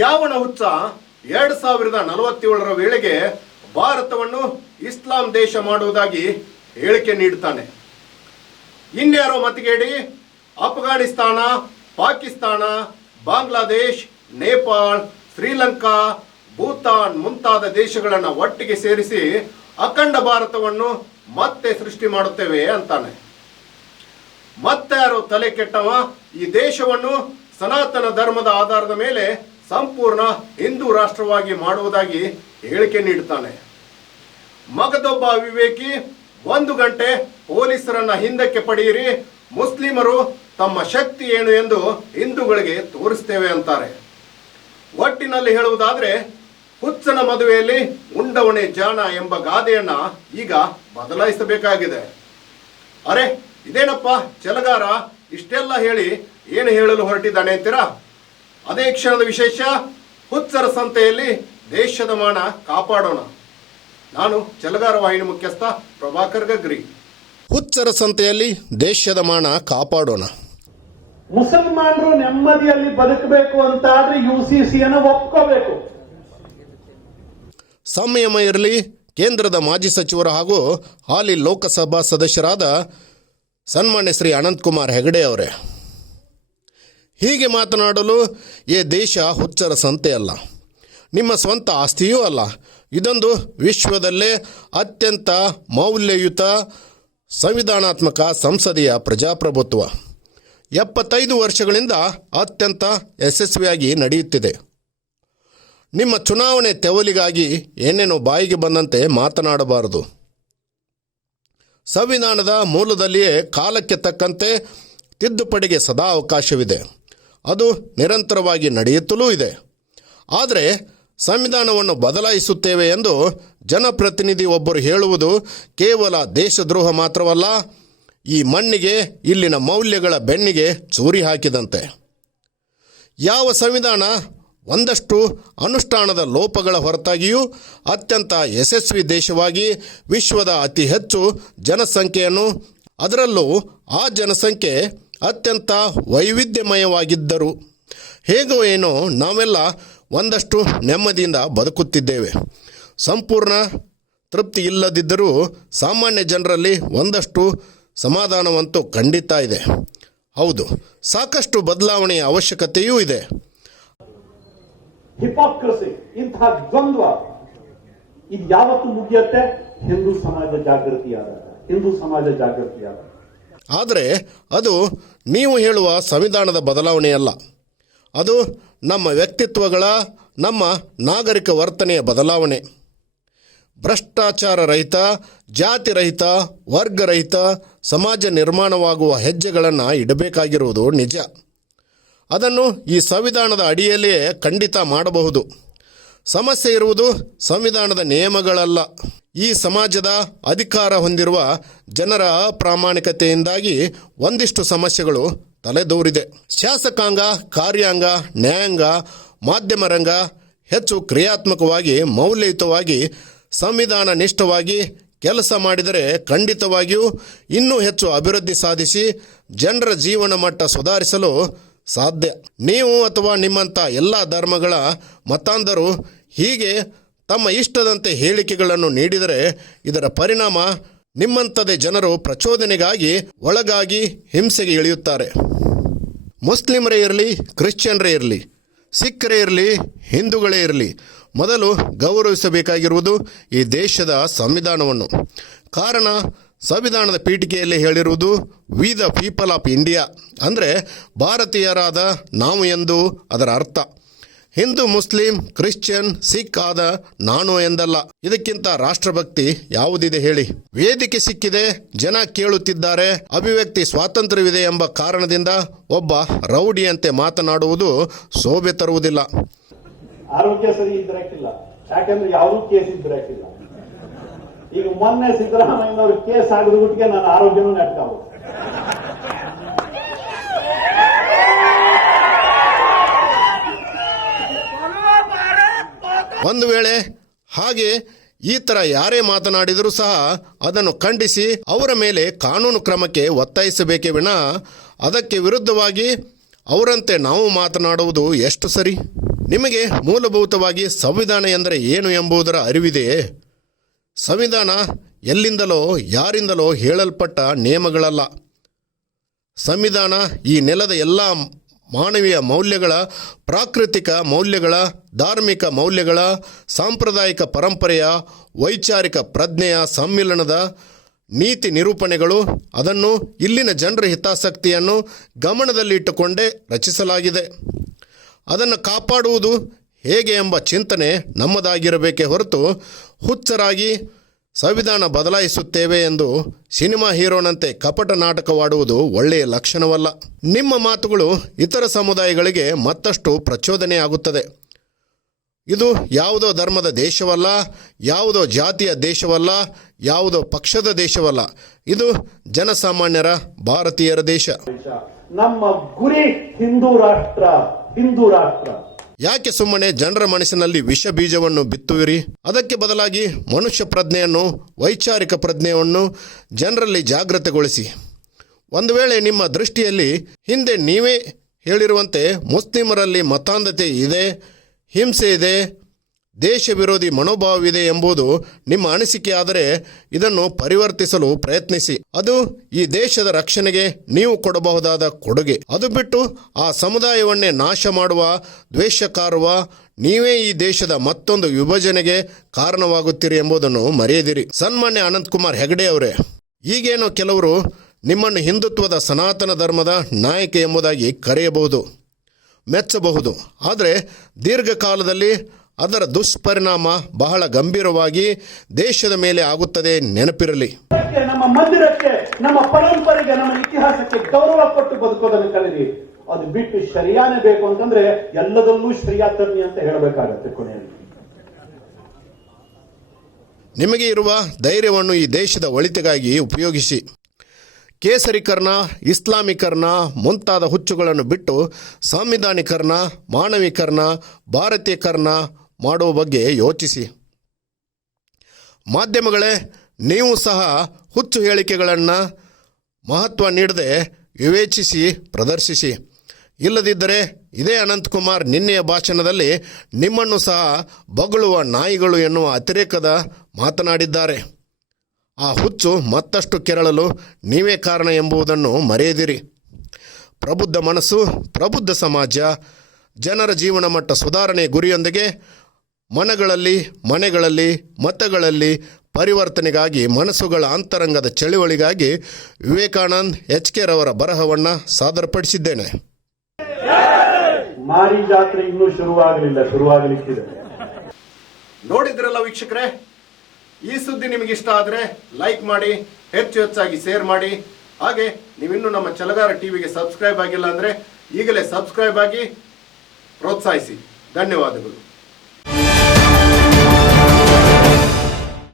ಯಾವನ ಹುಚ್ಚ ಎರಡ್ ಸಾವಿರದ ನಲವತ್ತೇಳರ ವೇಳೆಗೆ ಭಾರತವನ್ನು ಇಸ್ಲಾಂ ದೇಶ ಮಾಡುವುದಾಗಿ ಹೇಳಿಕೆ ನೀಡುತ್ತಾನೆ ಇನ್ಯಾರೋ ಮತಿಗೇಡಿ ಅಫ್ಘಾನಿಸ್ತಾನ ಪಾಕಿಸ್ತಾನ, ಬಾಂಗ್ಲಾದೇಶ್, ನೇಪಾಳ್, ಶ್ರೀಲಂಕಾ, ಭೂತಾನ್ ಮುಂತಾದ ದೇಶಗಳನ್ನು ಒಟ್ಟಿಗೆ ಸೇರಿಸಿ ಅಖಂಡ ಭಾರತವನ್ನು ಮತ್ತೆ ಸೃಷ್ಟಿ ಮಾಡುತ್ತೇವೆ ಅಂತಾನೆ. ಮತ್ತೆ ಯಾರು ತಲೆ ಕೆಟ್ಟವ ಈ ದೇಶವನ್ನು ಸನಾತನ ಧರ್ಮದ ಆಧಾರದ ಮೇಲೆ ಸಂಪೂರ್ಣ ಹಿಂದೂ ರಾಷ್ಟ್ರವಾಗಿ ಮಾಡುವುದಾಗಿ ಹೇಳಿಕೆ ನೀಡುತ್ತಾನೆ. ಮಗದೊಬ್ಬ ವಿವೇಕಿ ಒಂದು ಗಂಟೆ ಪೊಲೀಸರನ್ನ ಹಿಂದಕ್ಕೆ ಪಡೆಯಿರಿ, ಮುಸ್ಲಿಮರು ತಮ್ಮ ಶಕ್ತಿ ಏನು ಎಂದು ಹಿಂದೂಗಳಿಗೆ ತೋರಿಸ್ತೇವೆ ಅಂತಾರೆ. ಒಟ್ಟಿನಲ್ಲಿ ಹೇಳುವುದಾದ್ರೆ, ಹುಚ್ಚನ ಮದುವೆಯಲ್ಲಿ ಉಂಡವಣೆ ಜಾಣ ಎಂಬ ಗಾದೆಯನ್ನ ಈಗ ಬದಲಾಯಿಸಬೇಕಾಗಿದೆ. ಅರೆ, ಇದೇನಪ್ಪ ಚಲಗಾರ ಇಷ್ಟೆಲ್ಲ ಹೇಳಿ ಏನು ಹೇಳಲು ಹೊರಟಿದ್ದಾನೆ ಅಂತೀರಾ? ಅದೇ ಕ್ಷಣದ ವಿಶೇಷ ಹುಚ್ಚರ ಸಂತೆಯಲ್ಲಿ ದೇಶದ ಮಾನ ಕಾಪಾಡೋಣ. ನಾನು ಚಲಗಾರ ವಾಹಿನಿ ಮುಖ್ಯಸ್ಥ ಪ್ರಭಾಕರ್ ಗಗ್ರಿ. ಹುಚ್ಚರ ಸಂತೆಯಲ್ಲಿ ದೇಶದ ಮಾನ ಕಾಪಾಡೋಣ. ಮುಸಲ್ಮಾನರು ನೆಮ್ಮದಿಯಲ್ಲಿ ಬದುಕಬೇಕು ಅಂತ ಆದ್ರೆ ಯು ಸಿ ಸಿಯನ್ನು ಒಪ್ಕೋಬೇಕು. ಸಂಯಮ ಇರಲಿ ಕೇಂದ್ರದ ಮಾಜಿ ಸಚಿವರು ಹಾಗೂ ಹಾಲಿ ಲೋಕಸಭಾ ಸದಸ್ಯರಾದ ಸನ್ಮಾನ್ಯ ಶ್ರೀ ಅನಂತಕುಮಾರ್ ಹೆಗಡೆ ಅವರೇ. ಹೀಗೆ ಮಾತನಾಡಲು ಈ ದೇಶ ಹುಚ್ಚರ ಸಂತೆ ಅಲ್ಲ. ನಿಮ್ಮ ಸ್ವಂತ ಆಸ್ತಿಯೂ ಅಲ್ಲ. ಇದೊಂದು ವಿಶ್ವದಲ್ಲೇ ಅತ್ಯಂತ ಮೌಲ್ಯಯುತ ಸಂವಿಧಾನಾತ್ಮಕ ಸಂಸದೀಯ ಪ್ರಜಾಪ್ರಭುತ್ವ. ಎಪ್ಪತ್ತೈದು ವರ್ಷಗಳಿಂದ ಅತ್ಯಂತ ಯಶಸ್ವಿಯಾಗಿ ನಡೆಯುತ್ತಿದೆ. ನಿಮ್ಮ ಚುನಾವಣೆ ತೆವಲಿಗಾಗಿ ಏನೇನೋ ಬಾಯಿಗೆ ಬಂದಂತೆ ಮಾತನಾಡಬಾರದು. ಸಂವಿಧಾನದ ಮೂಲದಲ್ಲಿಯೇ ಕಾಲಕ್ಕೆ ತಕ್ಕಂತೆ ತಿದ್ದುಪಡಿಗೆ ಸದಾ ಅವಕಾಶವಿದೆ. ಅದು ನಿರಂತರವಾಗಿ ನಡೆಯುತ್ತಲೂ ಇದೆ. ಆದರೆ ಸಂವಿಧಾನವನ್ನು ಬದಲಾಯಿಸುತ್ತೇವೆ ಎಂದು ಜನಪ್ರತಿನಿಧಿ ಒಬ್ಬರು ಹೇಳುವುದು ಕೇವಲ ದೇಶದ್ರೋಹ ಮಾತ್ರವಲ್ಲ, ಈ ಮಣ್ಣಿಗೆ, ಇಲ್ಲಿನ ಮೌಲ್ಯಗಳ ಬೆನ್ನಿಗೆ ಚೂರಿ ಹಾಕಿದಂತೆ. ಯಾವ ಸಂವಿಧಾನ ಒಂದಷ್ಟು ಅನುಷ್ಠಾನದ ಲೋಪಗಳ ಹೊರತಾಗಿಯೂ ಅತ್ಯಂತ ಯಶಸ್ವಿ ದೇಶವಾಗಿ, ವಿಶ್ವದ ಅತಿ ಹೆಚ್ಚು ಜನಸಂಖ್ಯೆಯನ್ನು ಅದರಲ್ಲೂ ಆ ಜನಸಂಖ್ಯೆ ಅತ್ಯಂತ ವೈವಿಧ್ಯಮಯವಾಗಿದ್ದರು. ಹೇಗೋ ಏನೋ ನಾವೆಲ್ಲ ಒಂದಷ್ಟು ನೆಮ್ಮದಿಯಿಂದ ಬದುಕುತ್ತಿದ್ದೇವೆ. ಸಂಪೂರ್ಣ ತೃಪ್ತಿ ಇಲ್ಲದಿದ್ದರೂ ಸಾಮಾನ್ಯ ಜನರಲ್ಲಿ ಒಂದಷ್ಟು ಸಮಾಧಾನವಂತೂ ಖಂಡಿತ ಇದೆ. ಹೌದು, ಸಾಕಷ್ಟು ಬದಲಾವಣೆಯ ಅವಶ್ಯಕತೆಯೂ ಇದೆ. ಹಿಪಾಕ್ರಸಿ ಇಂತಹ ದ್ವಂದ್ವ ಇದು ಯಾವತ್ತು ಮುಗಿಯುತ್ತೆ? ಹಿಂದೂ ಸಮಾಜ ಜಾಗೃತಿಯಾದಾಗ ಹಿಂದೂ ಸಮಾಜ ಜಾಗೃತಿಯಾದಾಗ ಆದರೆ ಅದು ನೀವು ಹೇಳುವ ಸಂವಿಧಾನದ ಬದಲಾವಣೆಯಲ್ಲ. ಅದು ನಮ್ಮ ವ್ಯಕ್ತಿತ್ವಗಳ, ನಮ್ಮ ನಾಗರಿಕ ವರ್ತನೆಯ ಬದಲಾವಣೆ. ಭ್ರಷ್ಟಾಚಾರ ರಹಿತ, ಜಾತಿ ರಹಿತ ವರ್ಗರಹಿತ ಸಮಾಜ ನಿರ್ಮಾಣವಾಗುವ ಹೆಜ್ಜೆಗಳನ್ನು ಇಡಬೇಕಾಗಿರುವುದು ನಿಜ. ಅದನ್ನು ಈ ಸಂವಿಧಾನದ ಅಡಿಯಲ್ಲಿಯೇ ಖಂಡಿತ ಮಾಡಬಹುದು. ಸಮಸ್ಯೆ ಇರುವುದು ಸಂವಿಧಾನದ ನಿಯಮಗಳಲ್ಲ. ಈ ಸಮಾಜದ ಅಧಿಕಾರ ಹೊಂದಿರುವ ಜನರ ಅಪ್ರಾಮಾಣಿಕತೆಯಿಂದಾಗಿ ಒಂದಿಷ್ಟು ಸಮಸ್ಯೆಗಳು ತಲೆದೋರಿದೆ. ಶಾಸಕಾಂಗ, ಕಾರ್ಯಾಂಗ, ನ್ಯಾಯಾಂಗ, ಮಾಧ್ಯಮ ರಂಗ ಹೆಚ್ಚು ಕ್ರಿಯಾತ್ಮಕವಾಗಿ, ಮೌಲ್ಯಯುತವಾಗಿ, ಸಂವಿಧಾನ ನಿಷ್ಠವಾಗಿ ಕೆಲಸ ಮಾಡಿದರೆ ಖಂಡಿತವಾಗಿಯೂ ಇನ್ನೂ ಹೆಚ್ಚು ಅಭಿವೃದ್ಧಿ ಸಾಧಿಸಿ ಜನರ ಜೀವನ ಮಟ್ಟ ಸುಧಾರಿಸಲು ಸಾಧ್ಯ. ನೀವು ಅಥವಾ ನಿಮ್ಮಂಥ ಎಲ್ಲ ಧರ್ಮಗಳ ಮತಾಂಧರು ಹೀಗೆ ತಮ್ಮ ಇಷ್ಟದಂತೆ ಹೇಳಿಕೆಗಳನ್ನು ನೀಡಿದರೆ ಇದರ ಪರಿಣಾಮ ನಿಮ್ಮಂಥದೇ ಜನರು ಪ್ರಚೋದನೆಗಾಗಿ ಒಳಗಾಗಿ ಹಿಂಸೆಗೆ ಇಳಿಯುತ್ತಾರೆ. ಮುಸ್ಲಿಮರೇ ಇರಲಿ, ಕ್ರಿಶ್ಚಿಯನ್ರೇ ಇರಲಿ ಸಿಖ್ರೇ ಇರಲಿ, ಹಿಂದೂಗಳೇ ಇರಲಿ, ಮೊದಲು ಗೌರವಿಸಬೇಕಾಗಿರುವುದು ಈ ದೇಶದ ಸಂವಿಧಾನವನ್ನು. ಕಾರಣ ಸಂವಿಧಾನದ ಪೀಠಿಕೆಯಲ್ಲಿ ಹೇಳಿರುವುದು we the people of India ಅಂದರೆ ಭಾರತೀಯರಾದ ನಾವು ಎಂದು ಅದರ ಅರ್ಥ. ಹಿಂದೂ, ಮುಸ್ಲಿಂ, ಕ್ರಿಶ್ಚಿಯನ್, ಸಿಖ್ ಆದ ನಾನು ಎಂದಲ್ಲ. ಇದಕ್ಕಿಂತ ರಾಷ್ಟ್ರಭಕ್ತಿ ಯಾವುದಿದೆ ಹೇಳಿ. ವೇದಿಕೆ ಸಿಕ್ಕಿದೆ, ಜನ ಕೇಳುತ್ತಿದ್ದಾರೆ, ಅಭಿವ್ಯಕ್ತಿ ಸ್ವಾತಂತ್ರ್ಯವಿದೆ ಎಂಬ ಕಾರಣದಿಂದ ಒಬ್ಬ ರೌಡಿಯಂತೆ ಮಾತನಾಡುವುದು ಶೋಭೆ ತರುವುದಿಲ್ಲ. ಆರೋಗ್ಯ ಸರಿ ಇದ್ರೆ ಯಾಕಂದ್ರೆ ಯಾವುದೂ ಕೇಸ್ ಇದ್ರೆ ಈಗ ಮೊನ್ನೆ ಸಿದ್ದರಾಮಯ್ಯ ಕೇಸ್ ಆಗದ ನನ್ನ ಆರೋಗ್ಯನೂ ನೆಟ್ಕಾವು ಒಂದು ವೇಳೆ ಹಾಗೆ ಈ ಥರ ಯಾರೇ ಮಾತನಾಡಿದರೂ ಸಹ ಅದನ್ನು ಖಂಡಿಸಿ ಅವರ ಮೇಲೆ ಕಾನೂನು ಕ್ರಮಕ್ಕೆ ಒತ್ತಾಯಿಸಬೇಕೇ ವಿನ ಅದಕ್ಕೆ ವಿರುದ್ಧವಾಗಿ ಅವರಂತೆ ನಾವು ಮಾತನಾಡುವುದು ಎಷ್ಟು ಸರಿ? ನಿಮಗೆ ಮೂಲಭೂತವಾಗಿ ಸಂವಿಧಾನ ಎಂದರೆ ಏನು ಎಂಬುದರ ಅರಿವಿದೆಯೇ ಸಂವಿಧಾನ ಎಲ್ಲಿಂದಲೋ ಯಾರಿಂದಲೋ ಹೇಳಲ್ಪಟ್ಟ ನಿಯಮಗಳಲ್ಲ. ಸಂವಿಧಾನ ಈ ನೆಲದ ಎಲ್ಲ ಮಾನವೀಯ ಮೌಲ್ಯಗಳ, ಪ್ರಾಕೃತಿಕ ಮೌಲ್ಯಗಳ, ಧಾರ್ಮಿಕ ಮೌಲ್ಯಗಳ, ಸಾಂಪ್ರದಾಯಿಕ ಪರಂಪರೆಯ, ವೈಚಾರಿಕ ಪ್ರಜ್ಞೆಯ ಸಮ್ಮಿಲನದ ನೀತಿ ನಿರೂಪಣೆಗಳು, ಅದನ್ನು ಇಲ್ಲಿನ ಜನರ ಹಿತಾಸಕ್ತಿಯನ್ನು ಗಮನದಲ್ಲಿಟ್ಟುಕೊಂಡೇ ರಚಿಸಲಾಗಿದೆ. ಅದನ್ನು ಕಾಪಾಡುವುದು ಹೇಗೆ ಎಂಬ ಚಿಂತನೆ ನಮ್ಮದಾಗಿರಬೇಕೇ ಹೊರತು ಹುಚ್ಚರಾಗಿ ಸಂವಿಧಾನ ಬದಲಾಯಿಸುತ್ತೇವೆ ಎಂದು ಸಿನಿಮಾ ಹೀರೋನಂತೆ ಕಪಟ ನಾಟಕವಾಡುವುದು ಒಳ್ಳೆಯ ಲಕ್ಷಣವಲ್ಲ. ನಿಮ್ಮ ಮಾತುಗಳು ಇತರ ಸಮುದಾಯಗಳಿಗೆ ಮತ್ತಷ್ಟು ಪ್ರಚೋದನೆಯಾಗುತ್ತದೆ. ಇದು ಯಾವುದೋ ಧರ್ಮದ ದೇಶವಲ್ಲ, ಯಾವುದೋ ಜಾತಿಯ ದೇಶವಲ್ಲ, ಯಾವುದೋ ಪಕ್ಷದ ದೇಶವಲ್ಲ. ಇದು ಜನಸಾಮಾನ್ಯರ ಭಾರತೀಯರ ದೇಶ. ನಮ್ಮ ಗುರಿ ಹಿಂದೂ ರಾಷ್ಟ್ರ ಹಿಂದೂ ರಾಷ್ಟ್ರ. ಯಾಕೆ ಸುಮ್ಮನೆ ಜನರ ಮನಸ್ಸಿನಲ್ಲಿ ವಿಷ ಬೀಜವನ್ನು ಬಿತ್ತುವಿರಿ? ಅದಕ್ಕೆ ಬದಲಾಗಿ ಮನುಷ್ಯ ಪ್ರಜ್ಞೆಯನ್ನು, ವೈಚಾರಿಕ ಪ್ರಜ್ಞೆಯನ್ನು ಜನರಲ್ಲಿ ಜಾಗೃತಗೊಳಿಸಿ. ಒಂದು ವೇಳೆ ನಿಮ್ಮ ದೃಷ್ಟಿಯಲ್ಲಿ ಹಿಂದೆ ನೀವೇ ಹೇಳಿರುವಂತೆ ಮುಸ್ಲಿಮರಲ್ಲಿ ಮತಾಂಧತೆ ಇದೆ, ಹಿಂಸೆ ಇದೆ ದೇಶ ವಿರೋಧಿ ಮನೋಭಾವವಿದೆ ಎಂಬುದು ನಿಮ್ಮ ಅನಿಸಿಕೆ ಆದರೆ ಇದನ್ನು ಪರಿವರ್ತಿಸಲು ಪ್ರಯತ್ನಿಸಿ. ಅದು ಈ ದೇಶದ ರಕ್ಷಣೆಗೆ ನೀವು ಕೊಡಬಹುದಾದ ಕೊಡುಗೆ. ಅದು ಬಿಟ್ಟು ಆ ಸಮುದಾಯವನ್ನೇ ನಾಶ ಮಾಡುವ ದ್ವೇಷ ಕಾರುವ ನೀವೇ ಈ ದೇಶದ ಮತ್ತೊಂದು ವಿಭಜನೆಗೆ ಕಾರಣವಾಗುತ್ತೀರಿ ಎಂಬುದನ್ನು ಮರೆಯದಿರಿ. ಸನ್ಮಾನ್ಯ ಅನಂತಕುಮಾರ್ ಹೆಗಡೆ ಅವರೇ, ಈಗೇನೋ ಕೆಲವರು ನಿಮ್ಮನ್ನು ಹಿಂದುತ್ವದ ಸನಾತನ ಧರ್ಮದ ನಾಯಕ ಎಂಬುದಾಗಿ ಕರೆಯಬಹುದು, ಮೆಚ್ಚಬಹುದು. ಆದರೆ ದೀರ್ಘಕಾಲದಲ್ಲಿ ಅದರ ದುಷ್ಪರಿಣಾಮ ಬಹಳ ಗಂಭೀರವಾಗಿ ದೇಶದ ಮೇಲೆ ಆಗುತ್ತದೆ ನೆನಪಿರಲಿ. ನಮ್ಮ ಮಂದಿರಕ್ಕೆ ನಮ್ಮ ಪರಂಪರೆಗೆ ನಮ್ಮ ಇತಿಹಾಸಕ್ಕೆ ಗೌರವ ಕೊಟ್ಟು ಬದುಕೋದನ್ನು ಕಲಿರಿ. ಅದು ಬಿಟ್ಟು ಶರಿಯಾನೇ ಬೇಕು ಅಂತಂದ್ರೆ ಎಲ್ಲದಲ್ಲೂ ಶ್ರೇಯ ತನ್ನಿ ಅಂತ ಹೇಳಬೇಕಾಗತ್ತೆ ಕೊನೆಯಲ್ಲಿ. ನಿಮಗೆ ಇರುವ ಧೈರ್ಯವನ್ನು ಈ ದೇಶದ ಒಳಿತಿಗಾಗಿ ಉಪಯೋಗಿಸಿ. ಕೇಸರೀಕರಣ ಇಸ್ಲಾಮೀಕರಣ ಮುಂತಾದ ಹುಚ್ಚುಗಳನ್ನು ಬಿಟ್ಟು ಸಾಂವಿಧಾನಿಕರಣ ಮಾನವೀಕರಣ ಭಾರತೀಯಕರಣ ಮಾಡುವ ಬಗ್ಗೆ ಯೋಚಿಸಿ. ಮಾಧ್ಯಮಗಳೇ, ನೀವು ಸಹ ಹುಚ್ಚು ಹೇಳಿಕೆಗಳನ್ನು ಮಹತ್ವ ನೀಡದೆ ವಿವೇಚಿಸಿ, ಪ್ರದರ್ಶಿಸಿ. ಇಲ್ಲದಿದ್ದರೆ, ಇದೇ ಅನಂತಕುಮಾರ್ ನಿನ್ನೆಯ ಭಾಷಣದಲ್ಲಿ ನಿಮ್ಮನ್ನು ಸಹ ಬಗಳುವ ನಾಯಿಗಳು ಎನ್ನುವ ಅತಿರೇಕದ ಮಾತನಾಡಿದ್ದಾರೆ. ಆ ಹುಚ್ಚು ಮತ್ತಷ್ಟು ಕೆರಳಲು ನೀವೇ ಕಾರಣ ಎಂಬುದನ್ನು ಮರೆಯದಿರಿ. ಪ್ರಬುದ್ಧ ಮನಸ್ಸು, ಪ್ರಬುದ್ಧ ಸಮಾಜ, ಜನರ ಜೀವನ ಮಟ್ಟ ಸುಧಾರಣೆ ಗುರಿಯೊಂದಿಗೆ ಮನಗಳಲ್ಲಿ ಮನೆಗಳಲ್ಲಿ ಮತಗಳಲ್ಲಿ ಪರಿವರ್ತನೆಗಾಗಿ ಮನಸ್ಸುಗಳ ಅಂತರಂಗದ ಚಳುವಳಿಗಾಗಿ ವಿವೇಕಾನಂದ್ ಎಚ್ ಕೆ ರವರ ಬರಹವನ್ನು ಸಾದರಪಡಿಸಿದ್ದೇನೆ. ಮಾರಿ ಜಾತ್ರೆ ಇನ್ನೂ ಶುರುವಾಗಲಿಲ್ಲ ಶುರುವಾಗಲಿಕ್ಕಿದೆ. ನೋಡಿದ್ರಲ್ಲ ವೀಕ್ಷಕರೇ? ಈ ಸುದ್ದಿ ನಿಮಗೆ ಇಷ್ಟ ಆದರೆ ಲೈಕ್ ಮಾಡಿ ಹೆಚ್ಚು ಹೆಚ್ಚಾಗಿ ಶೇರ್ ಮಾಡಿ. ಹಾಗೆ ನೀವಿನ್ನೂ ನಮ್ಮ ಚಲಗಾರ ಟಿವಿಗೆ ಸಬ್ಸ್ಕ್ರೈಬ್ ಆಗಿಲ್ಲ ಅಂದರೆ ಈಗಲೇ ಸಬ್ಸ್ಕ್ರೈಬ್ ಆಗಿ ಪ್ರೋತ್ಸಾಹಿಸಿ. ಧನ್ಯವಾದಗಳು.